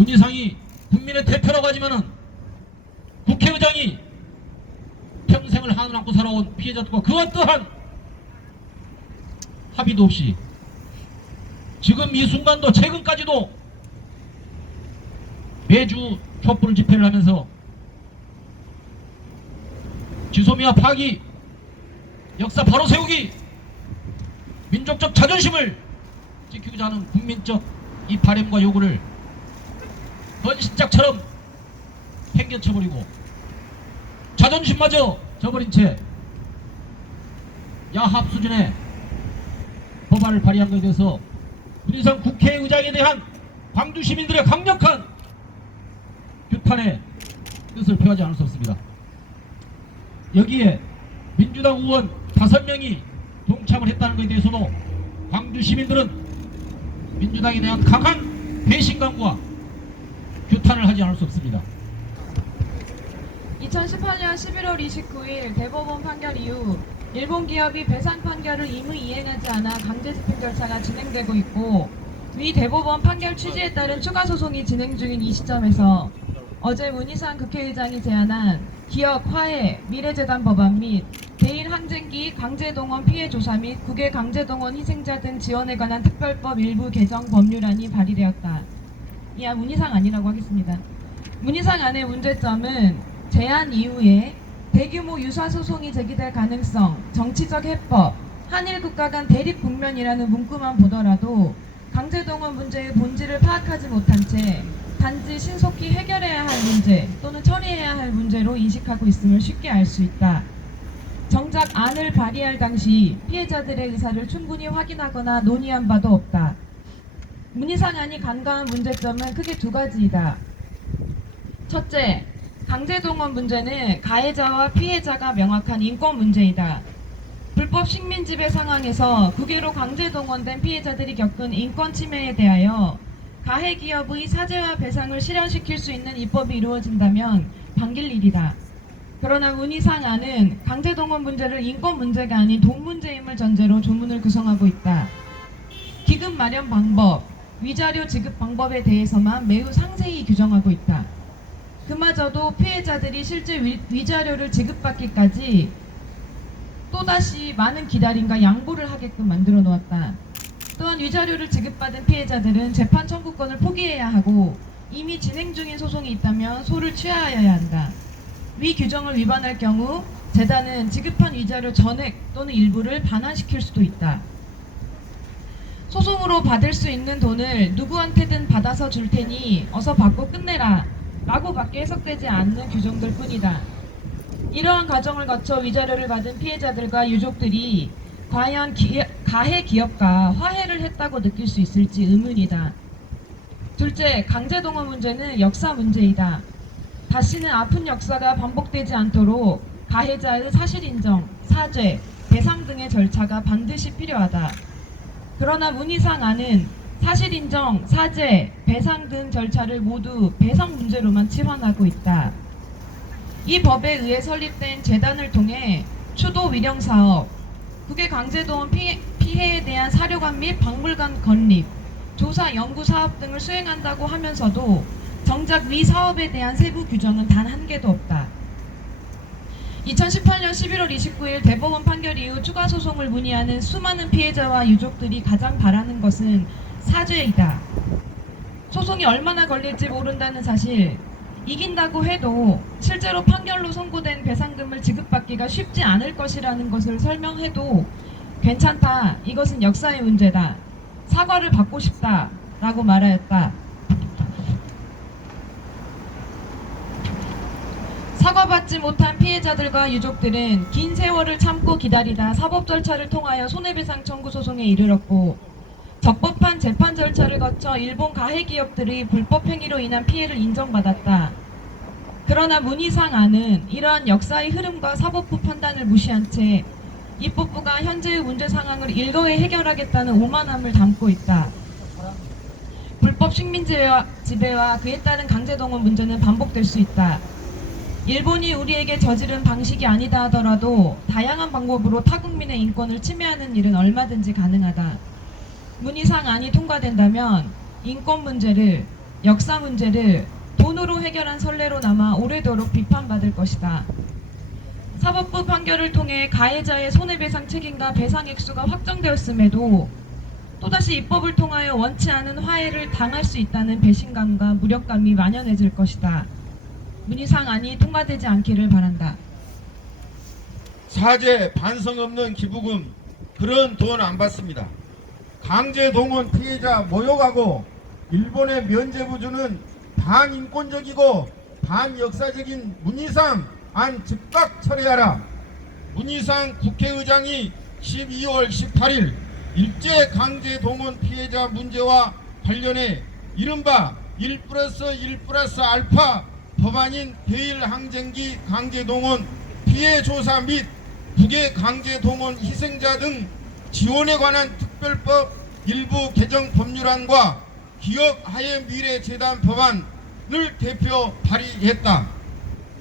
문희상이 국민의 대표라고 하지만은 국회의장이 평생을 한을 안고 살아온 피해자들과 그 어떠한 합의도 없이 지금 이 순간도 최근까지도 매주 촛불 집회를 하면서 지소미아 파기, 역사 바로 세우기, 민족적 자존심을 지키고자 하는 국민적 이 바램과 요구를 헌신짝처럼 행겨쳐버리고 자존심마저 저버린 채 야합 수준의 법안을 발의한 것에 대해서 문희상 국회의장에 대한 광주 시민들의 강력한 규탄의 뜻을 표하지 않을 수 없습니다. 여기에 민주당 의원 5명이 동참을 했다는 것에 대해서도 광주 시민들은 민주당에 대한 강한 배신감과 규탄을 하지 않을 수 없습니다. 2018년 11월 29일 대법원 판결 이후 일본 기업이 배상 판결을 임의 이행하지 않아 강제 집행 절차가 진행되고 있고, 위 대법원 판결 취지에 따른 추가 소송이 진행 중인 이 시점에서 어제 문희상 국회의장이 제안한 기업 화해 미래재단 법안 및 대인 항쟁기 강제동원 피해 조사 및 국외 강제동원 희생자 등 지원에 관한 특별법 일부 개정 법률안이 발의되었다. 이하 문희상 안이라고 하겠습니다. 문희상 안의 문제점은 제안 이후에 대규모 유사소송이 제기될 가능성, 정치적 해법, 한일 국가 간 대립 국면이라는 문구만 보더라도 강제동원 문제의 본질을 파악하지 못한 채 단지 신속히 해결해야 할 문제 또는 처리해야 할 문제로 인식하고 있음을 쉽게 알 수 있다. 정작 안을 발의할 당시 피해자들의 의사를 충분히 확인하거나 논의한 바도 없다. 문희상 안이 간과한 문제점은 크게 2가지이다. 첫째, 강제동원 문제는 가해자와 피해자가 명확한 인권 문제이다. 불법 식민지배 상황에서 국외로 강제동원된 피해자들이 겪은 인권 침해에 대하여 가해 기업의 사죄와 배상을 실현시킬 수 있는 입법이 이루어진다면 반길 일이다. 그러나 문희상 안은 강제동원 문제를 인권 문제가 아닌 돈 문제임을 전제로 조문을 구성하고 있다. 기금 마련 방법, 위자료 지급 방법에 대해서만 매우 상세히 규정하고 있다. 그마저도 피해자들이 실제 위자료를 지급받기까지 또다시 많은 기다림과 양보를 하게끔 만들어 놓았다. 또한 위자료를 지급받은 피해자들은 재판 청구권을 포기해야 하고 이미 진행 중인 소송이 있다면 소를 취하여야 한다. 위 규정을 위반할 경우 재단은 지급한 위자료 전액 또는 일부를 반환시킬 수도 있다. 소송으로 받을 수 있는 돈을 누구한테든 받아서 줄 테니 어서 받고 끝내라 라고 밖에 해석되지 않는 규정들 뿐이다. 이러한 과정을 거쳐 위자료를 받은 피해자들과 유족들이 과연 가해 기업과 화해를 했다고 느낄 수 있을지 의문이다. 둘째, 강제동원 문제는 역사 문제이다. 다시는 아픈 역사가 반복되지 않도록 가해자의 사실인정, 사죄, 배상 등의 절차가 반드시 필요하다. 그러나 문희상 안은 사실인정, 사죄, 배상 등 절차를 모두 배상 문제로만 치환하고 있다. 이 법에 의해 설립된 재단을 통해 추도 위령 사업, 국외 강제동원 피해에 대한 사료관 및 박물관 건립, 조사 연구 사업 등을 수행한다고 하면서도 정작 위 사업에 대한 세부 규정은 단 한 개도 없다. 2018년 11월 29일 대법원 판결 이후 추가 소송을 문의하는 수많은 피해자와 유족들이 가장 바라는 것은 사죄이다. 소송이 얼마나 걸릴지 모른다는 사실, 이긴다고 해도 실제로 판결로 선고된 배상금을 지급받기가 쉽지 않을 것이라는 것을 설명해도 괜찮다, 이것은 역사의 문제다, 사과를 받고 싶다 라고 말하였다. 사과받지 못한 피해자들과 유족들은 긴 세월을 참고 기다리다 사법 절차를 통하여 손해배상 청구 소송에 이르렀고, 적법한 재판 절차를 거쳐 일본 가해 기업들의 불법 행위로 인한 피해를 인정받았다. 그러나 문희상 안은 이러한 역사의 흐름과 사법부 판단을 무시한 채 입법부가 현재의 문제 상황을 일거에 해결하겠다는 오만함을 담고 있다. 불법 식민지배와 그에 따른 강제동원 문제는 반복될 수 있다. 일본이 우리에게 저지른 방식이 아니다 하더라도 다양한 방법으로 타국민의 인권을 침해하는 일은 얼마든지 가능하다. 문희상 안이 통과된다면 인권 문제를 역사 문제를 돈으로 해결한 선례로 남아 오래도록 비판받을 것이다. 사법부 판결을 통해 가해자의 손해배상 책임과 배상 액수가 확정되었음에도 또다시 입법을 통하여 원치 않은 화해를 당할 수 있다는 배신감과 무력감이 만연해질 것이다. 문희상 안이 통과되지 않기를 바란다. 사죄 반성 없는 기부금 그런 돈 안 받습니다. 강제동원 피해자 모욕하고 일본의 면죄부 주는 반인권적이고 반역사적인 문희상 안 즉각 철회하라. 문희상 국회의장이 12월 18일 일제강제동원 피해자 문제와 관련해 이른바 1+1+알파 법안인 대일항쟁기 강제동원 피해조사 및 북의 강제동원 희생자 등 지원에 관한 특별법 일부 개정 법률안과 기억하에 미래재단 법안을 대표 발의했다.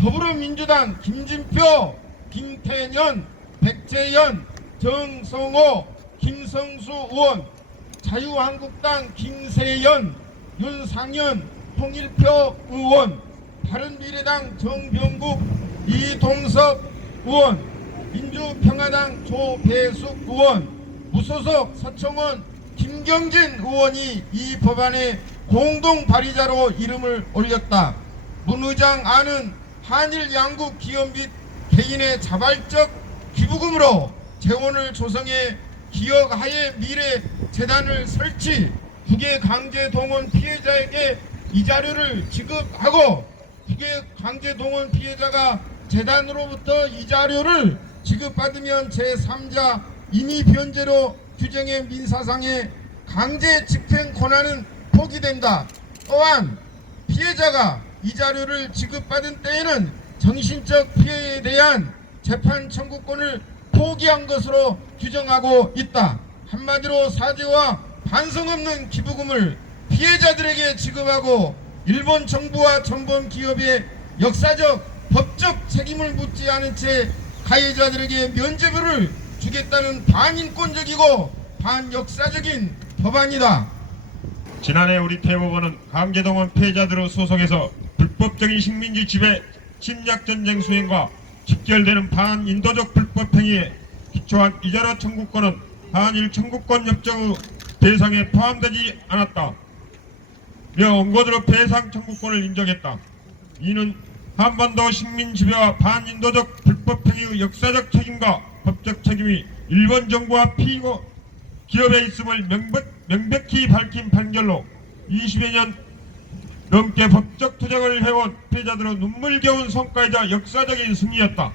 더불어민주당 김진표, 김태년, 백재현, 정성호, 김성수 의원, 자유한국당 김세연, 윤상현, 홍일표 의원, 바른미래당 정병국, 이동섭 의원, 민주평화당 조배숙 의원, 무소속 서청원, 김경진 의원이 이 법안의 공동 발의자로 이름을 올렸다. 문 의장 안은 한일 양국 기업 및 개인의 자발적 기부금으로 재원을 조성해 기억하에 미래 재단을 설치, 북의 강제 동원 피해자에게 이자료를 지급하고 북의 강제 동원 피해자가 재단으로부터 이자료를 지급받으면 제3자 임의 변제로 규정의 민사상의 강제 집행 권한은 포기된다. 또한 피해자가 이자료를 지급받은 때에는 정신적 피해에 대한 재판 청구권을 포기한 것으로 규정하고 있다. 한마디로 사죄와 반성 없는 기부금을 피해자들에게 지급하고 일본 정부와 전범 기업의 역사적 법적 책임을 묻지 않은 채 가해자들에게 면죄부를 주겠다는 반인권적이고 반역사적인 법안이다. 지난해 우리 대법원은 강제동원 피해자들을 소송해서 불법적인 식민지 지배 침략전쟁 수행과 직결되는 반인도적 불법행위에 기초한 이자료 청구권은 한일 청구권 협정의 대상에 포함되지 않았다. 며 원고들의 배상 청구권을 인정했다. 이는 한반도 식민 지배와 반인도적 불법행위의 역사적 책임과 법적 책임이 일본 정부와 피고 기업에 있음을 명백히 밝힌 판결로 20여 년 넘게 법적 투쟁을 해온 피해자들의 눈물겨운 성과이자 역사적인 승리였다.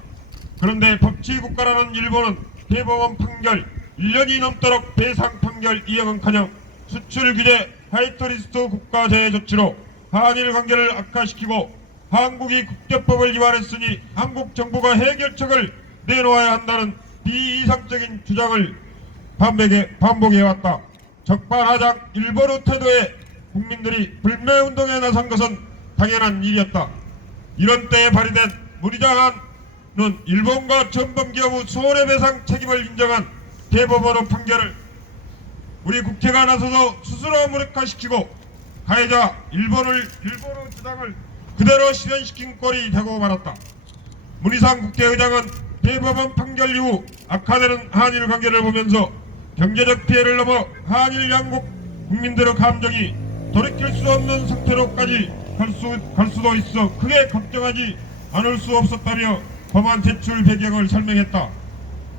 그런데 법치국가라는 일본은 대법원 판결 1년이 넘도록 배상 판결 이행은커녕 수출 규제 화이트리스트 국가제해 조치로 한일 관계를 악화시키고 한국이 국제법을 위반했으니 한국 정부가 해결책을 내놓아야 한다는 비이상적인 주장을 반복해왔다. 적반하장 일본의 태도에 국민들이 불매운동에 나선 것은 당연한 일이었다. 이런 때에 발의된 문희장안은 일본과 전범기업의 손해배상 책임을 인정한 대법원의 판결을 우리 국회가 나서서 스스로 무력화시키고 가해자 일본의 주장을 그대로 실현시킨 꼴이 되고 말았다. 문희상 국회의장은 대법원 판결 이후 악화되는 한일 관계를 보면서 경제적 피해를 넘어 한일 양국 국민들의 감정이 돌이킬 수 없는 상태로까지 갈 수도 있어 크게 걱정하지 않을 수 없었다며 법안 제출 배경을 설명했다.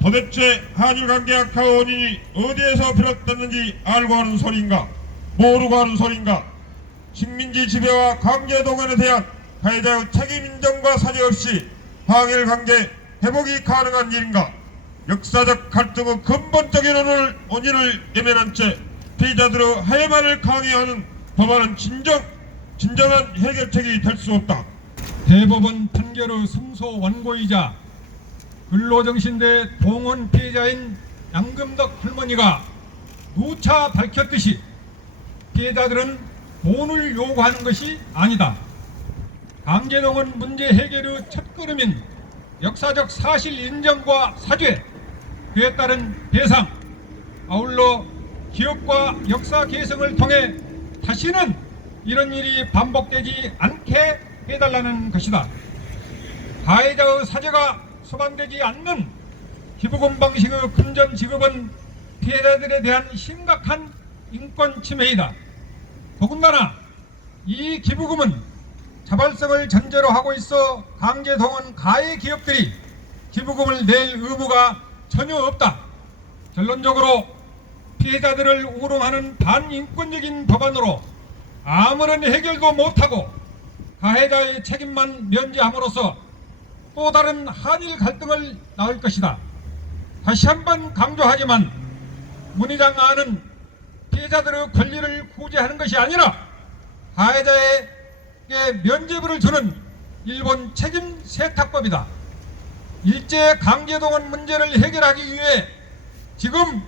도대체 한일 관계 악화 원인이 어디에서 비롯됐는지 알고 하는 소리인가 모르고 하는 소리인가. 식민지 지배와 강제동원에 대한 가해자의 책임 인정과 사죄 없이 한일 관계 회복이 가능한 일인가. 역사적 갈등의 근본적인 원인을 외면한 채 피해자들의 하해만을 강요하는 법안은 진정한 해결책이 될 수 없다. 대법원 판결의 승소 원고이자 근로정신대 동원 피해자인 양금덕 할머니가 누차 밝혔듯이 피해자들은 돈을 요구하는 것이 아니다. 강제동원 문제 해결의 첫걸음인 역사적 사실 인정과 사죄, 그에 따른 배상, 아울러 기업과 역사 개성을 통해 다시는 이런 일이 반복되지 않게 해달라는 것이다. 가해자의 사죄가 수반되지 않는 기부금 방식의 금전 지급은 피해자들에 대한 심각한 인권 침해이다. 더군다나 이 기부금은 자발성을 전제로 하고 있어 강제 동원 가해 기업들이 기부금을 낼 의무가 전혀 없다. 결론적으로 피해자들을 우롱하는 반인권적인 법안으로 아무런 해결도 못하고 가해자의 책임만 면제함으로써 또 다른 한일 갈등을 낳을 것이다. 다시 한번 강조하지만 문희장 안은 피해자들의 권리를 구제하는 것이 아니라 가해자에게 면죄부를 주는 일본 책임 세탁법이다. 일제 강제동원 문제를 해결하기 위해 지금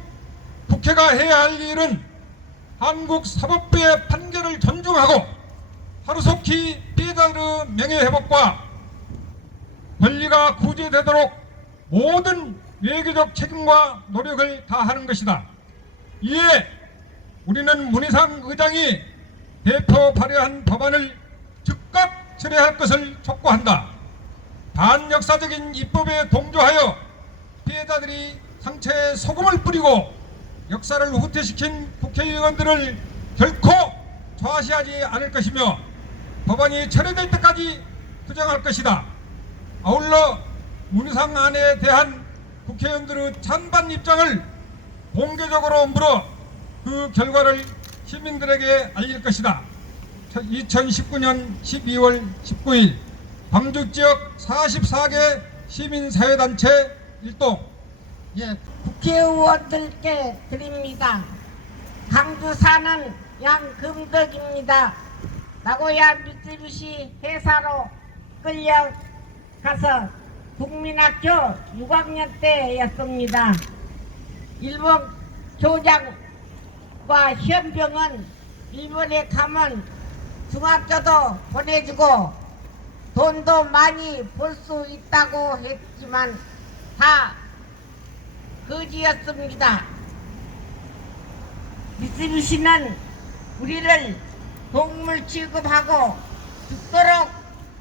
국회가 해야 할 일은 한국사법부의 판결을 존중하고 하루속히 피해자들의 명예회복과 권리가 구제되도록 모든 외교적 책임과 노력을 다하는 것이다. 이에 우리는 문희상 의장이 대표 발의한 법안을 즉각 철회할 것을 촉구한다. 반역사적인 입법에 동조하여 피해자들이 상처에 소금을 뿌리고 역사를 후퇴시킨 국회의원들을 결코 좌시하지 않을 것이며 법안이 철회될 때까지 투쟁할 것이다. 아울러 문희상 안에 대한 국회의원들의 찬반 입장을 공개적으로 물어 그 결과를 시민들에게 알릴 것이다. 2019년 12월 19일 광주지역 44개 시민사회단체 일동. 예, 국회의원들께 드립니다. 강주 사는 양금덕입니다. 나고야 미쓰비시 회사로 끌려가서 국민학교 6학년 때였습니다. 일본 교장과 현병은 일본에 가면 중학교도 보내주고 돈도 많이 벌 수 있다고 했지만 다 거지였습니다. 미쓰비시는 우리를 동물 취급하고 죽도록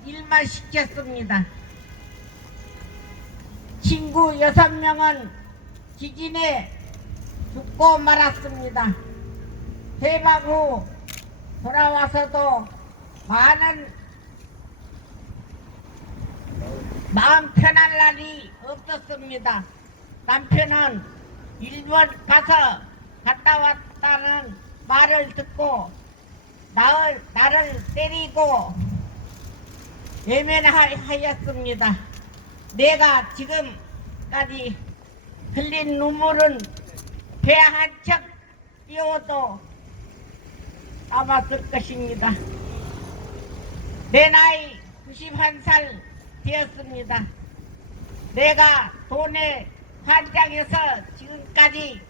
일만 시켰습니다. 친구 6명은 지진에 죽고 말았습니다. 해방 후 돌아와서도 마음 편할 날이 없었습니다. 남편은 일본 가서 갔다 왔다는 말을 듣고 나를 때리고 외면하였습니다. 내가 지금까지 흘린 눈물은 배 한 척 띄워도 남았을 것입니다. 내 나이 91살 되었습니다. 내가 돈에 환장해서 지금까지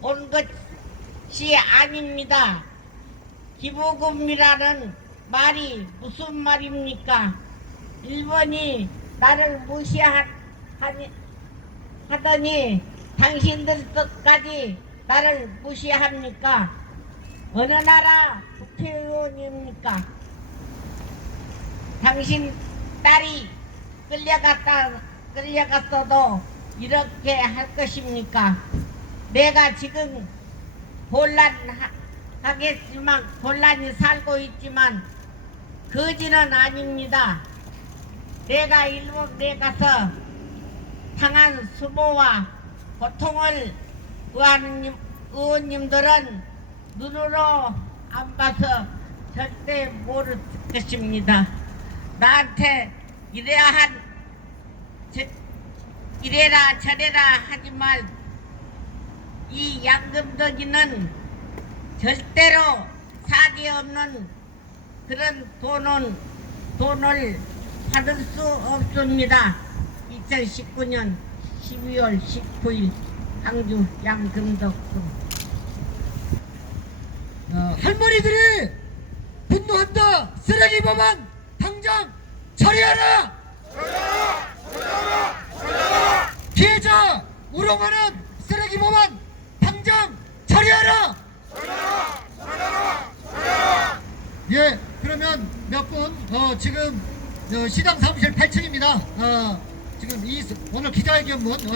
온 것이 아닙니다. 기부금이라는 말이 무슨 말입니까? 일본이 나를 무시하더니 당신들까지 나를 무시합니까? 어느 나라 국회의원입니까? 당신 딸이 끌려갔어도 이렇게 할 것입니까? 내가 지금 곤란히 살고 있지만 거지는 아닙니다. 내가 일본에 가서 당한 수모와 고통을 의원님들은 눈으로 안 봐서 절대 모를 것입니다. 나한테 이래라 저래라 하지 말. 이 양금덕이는 절대로 사지 없는 그런 돈을 받을 수 없습니다. 2019년 12월 19일 광주 양금덕. 할머니들이 분노한다. 쓰레기 법안 당장 처리하라. 피해자 우롱하는 쓰레기 법안 당장 처리하라. 네, 그러면 몇 분, 지금 시당 사무실 8층입니다. 지금 오늘 기자회견문